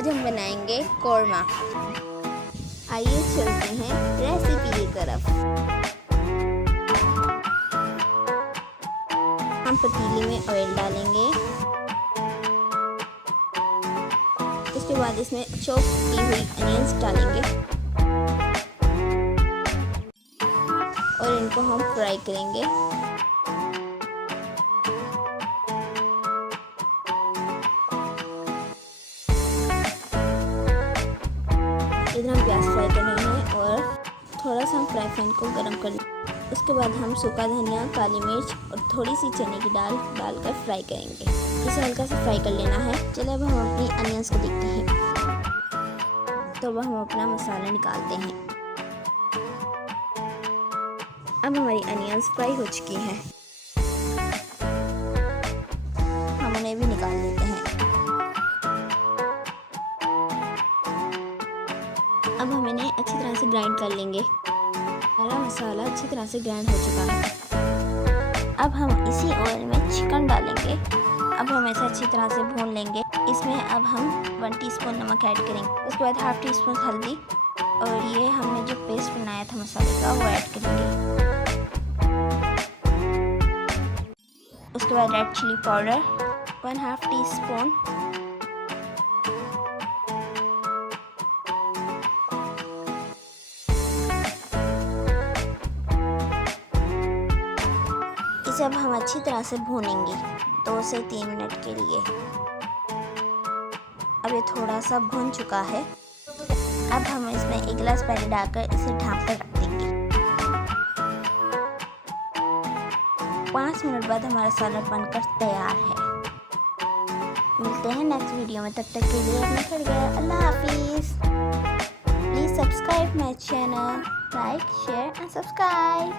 आज हम बनाएंगे कौरमा। आइए चलते हैं रेसिपी की तरफ। हम पतीली में ऑयल डालेंगे। उसके बाद इसमें चॉप की हुई अनियंस डालेंगे और इनको हम फ्राई करेंगे। इधर हम प्याज फ्राई कर रहे हैं और थोड़ा सा हम फ्राई पैन को गर्म कर लेंगे। उसके बाद हम सूखा धनिया, काली मिर्च और थोड़ी सी चने की दाल डालकर फ्राई करेंगे। इसे हल्का सा फ्राई कर लेना है। चलिए अब हम अपनी अनियंस को देखते हैं। तो अब हम अपना मसाला निकालते हैं। अब हमारी अनियंस फ्राई हो चुकी हैं। हम उन्हें भी निकाल लेते हैं। अब हम इन्हें अच्छी तरह से ग्राइंड कर लेंगे। हमारा मसाला अच्छी तरह से ग्राइंड हो चुका है। अब हम इसी ऑयल में चिकन डालेंगे। अब हम इसे अच्छी तरह से भून लेंगे। इसमें अब हम 1 टीस्पून नमक ऐड करेंगे। उसके बाद ½ टीस्पून हल्दी और ये हमने जो पेस्ट बनाया था मसाले का वो ऐड करेंगे। उसके बाद रेड चिली पाउडर 1/2 टीस्पून, इसे अब हम अच्छी तरह से भूनेंगे 2 से 3 मिनट के लिए। अब ये थोड़ा सा भून चुका है। अब हम इसमें 1 गिलास पानी डालकर इसे ढक कर रख देंगे। 5 मिनट बाद हमारा सलाद बनकर तैयार है। मिलते हैं नेक्स्ट वीडियो में। तब तक के लिए अपना ख्याल रखिए। अल्लाह हाफिज़। Please subscribe my channel, like, share and subscribe.